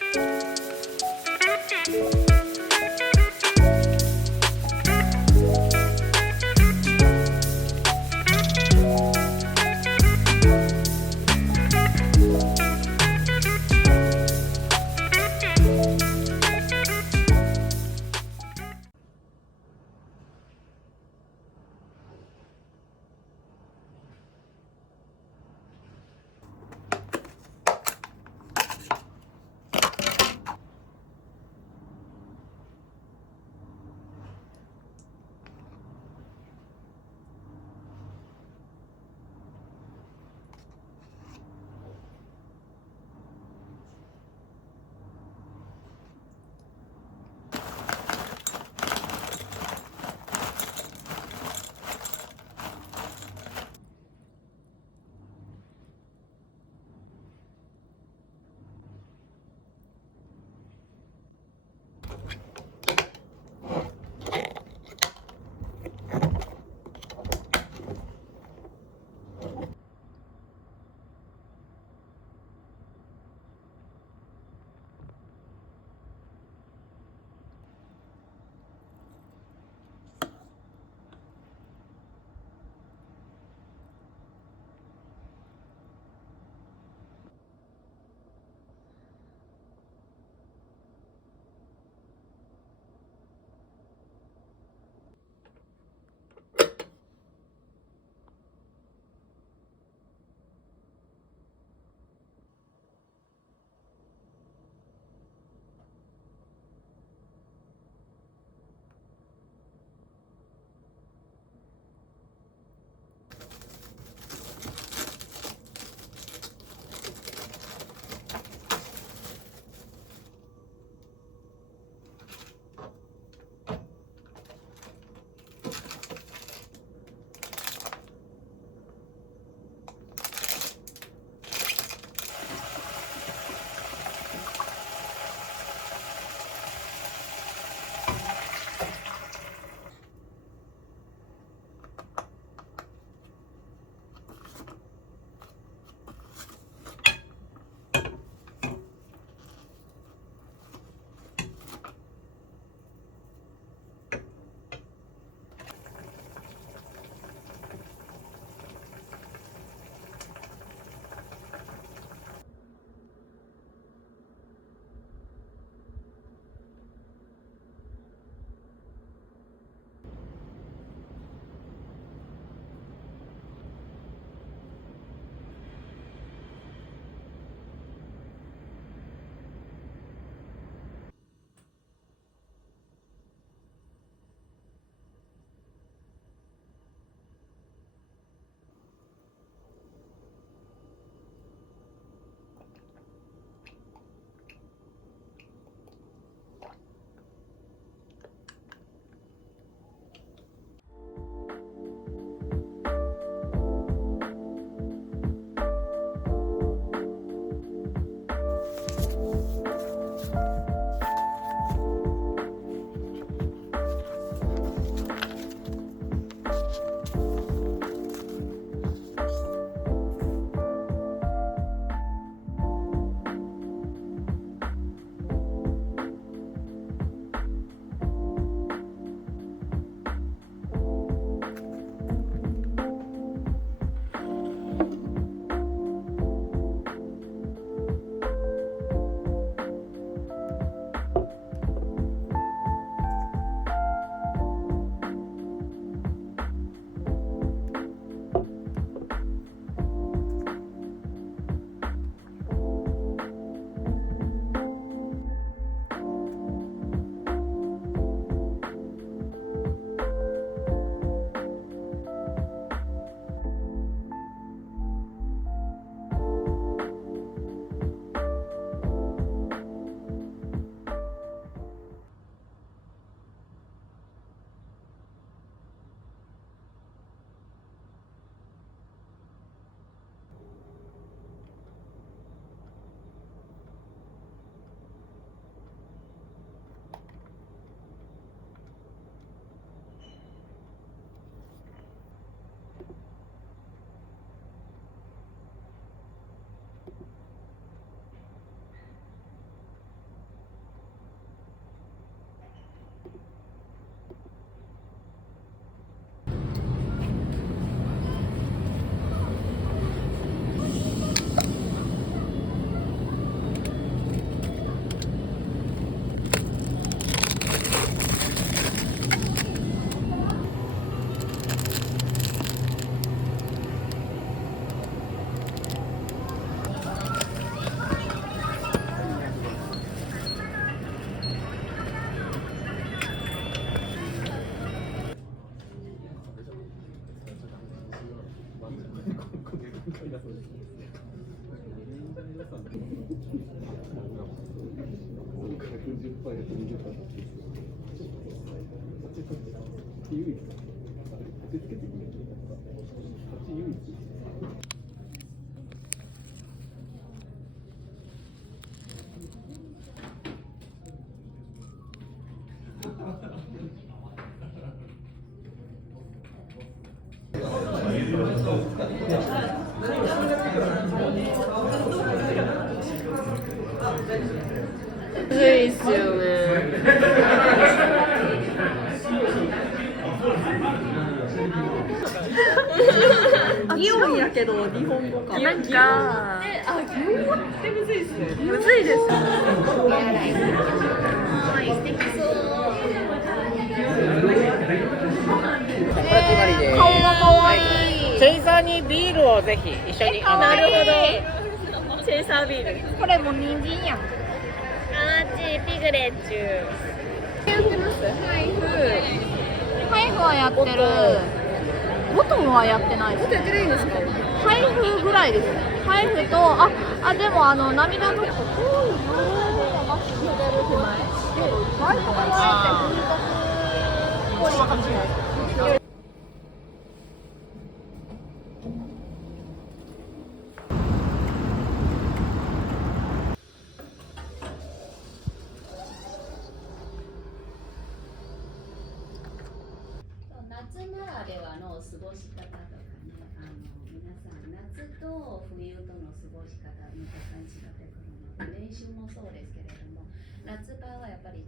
Thank you. 이유 있어. 그렇게 느끼겠다. 같이 이유 있어. Jason. イオンやけど日本語か。なんか、あ、日本語ってむずいっすね。むずいです。これ決まりで顔が可愛い。チェイサーにビールをぜひ一緒になるほど。チェイサービール。ど。これも人参やん。アーチピグレッチュ。やってます？やってる。ボトムはやってないです。やってないんですか？ハイフぐらいです。ハイフと、あ、あ、でもあの涙の。夏ならではの過ごし方とかねあの皆さん夏と冬との過ごし方にたくさん違ってくるので練習もそうですけれども夏場はやっぱり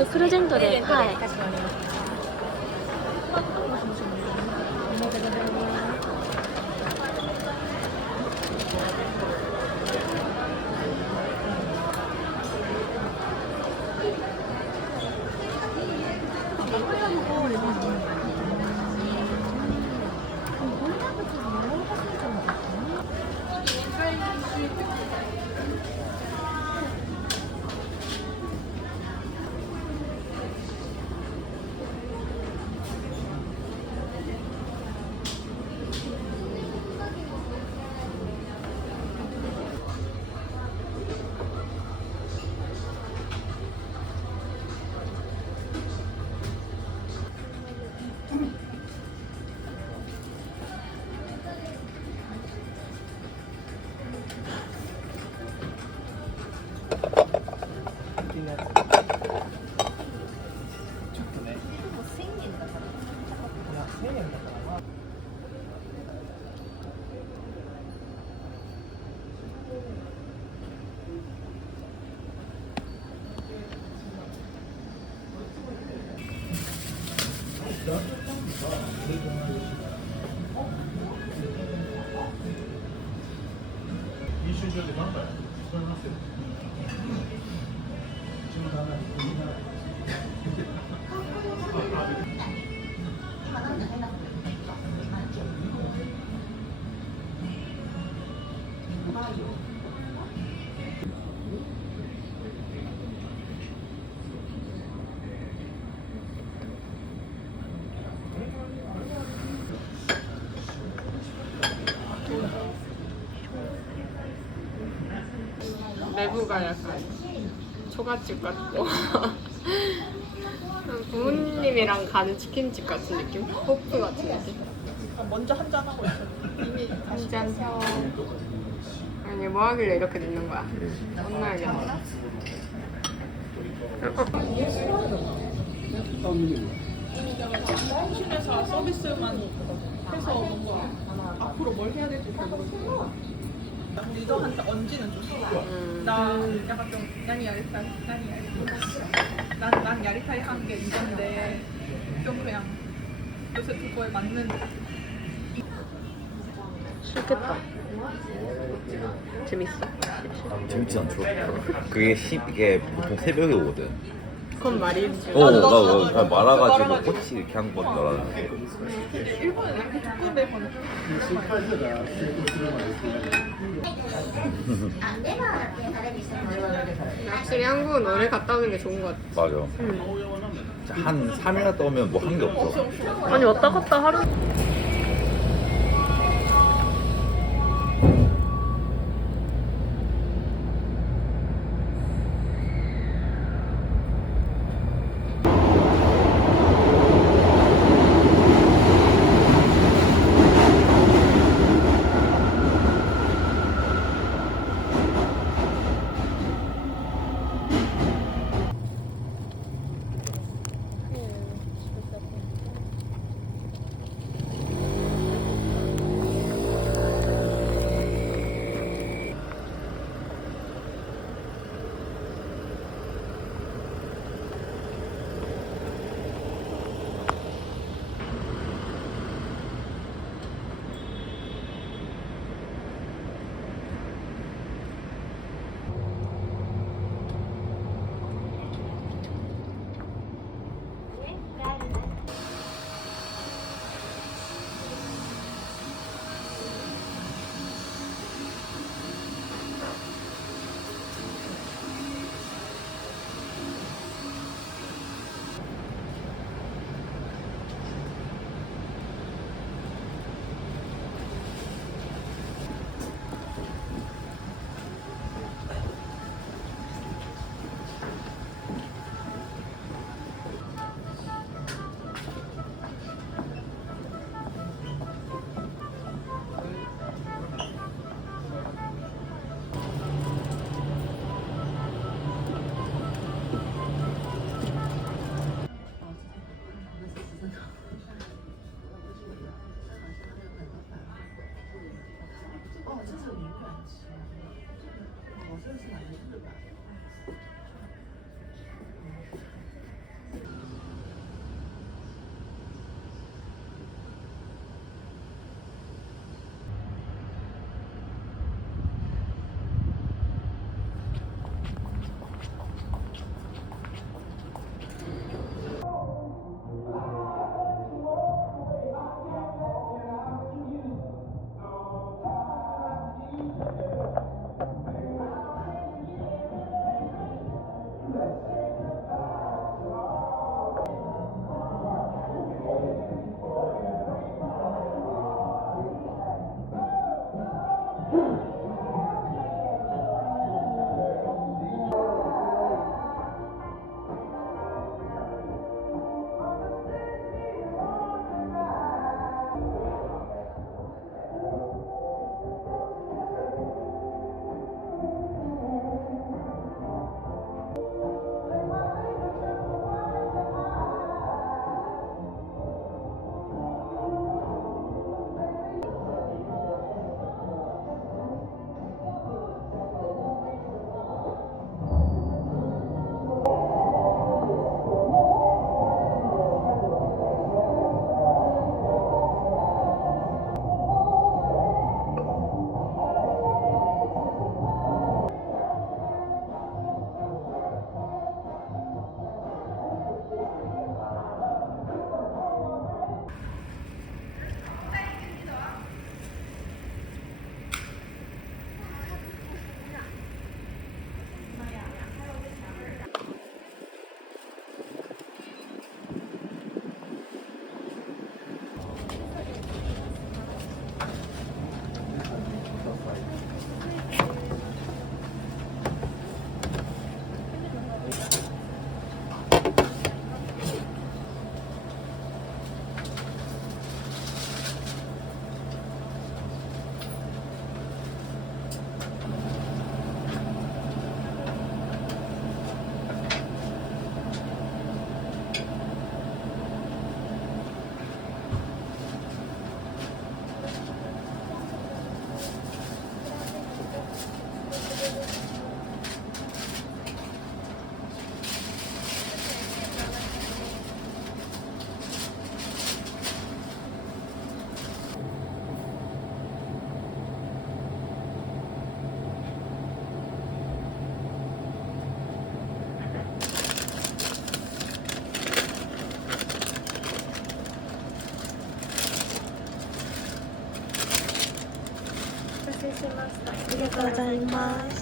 とプレゼントで、はい。 내부가 약간 초가집 같고 부모님이랑 가는 치킨집 같은 느낌? 호프 같은 느낌? 먼저 한 잔 하고 있어. 이미 한잔 펴. 아니 뭐 하길래 이렇게 늦는 거야? 혼나야 겠다. 팀에서 서비스만 해서 뭔가 앞으로 뭘 해야 될지 잘 모르겠어. 리더한테 언지는 줬어. 음. 나 약간 좀 난이 야리타이, 난이 야리타이. 난, 난 야리타이 한 게 이건데 좀 그냥 요새 그거에 맞는 싫겠다. 재밌어. 재밌지 않죠? 그게 시, 이게 보통 새벽에 오거든. 그건 말이지. 어, 나, 나, 나 말아가지고 꼬치 이렇게 한 건 줄 알았는데. 일본은 이렇게 조금에 번. 한국은 오래 갔다 오는 게 좋은 것 같아. 맞아. 음. 한 3일 갔다 오면 뭐 한 게 없어. 아니 왔다 갔다 하루. My.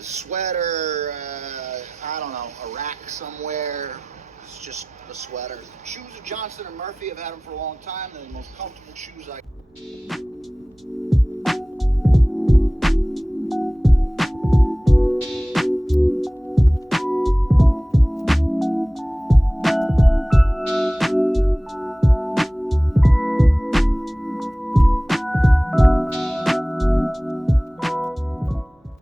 Sweater, uh, I don't know, a rack somewhere. It's just a sweater. Shoes of Johnson and Murphy. I've had them for a long time. They're the most comfortable shoes I.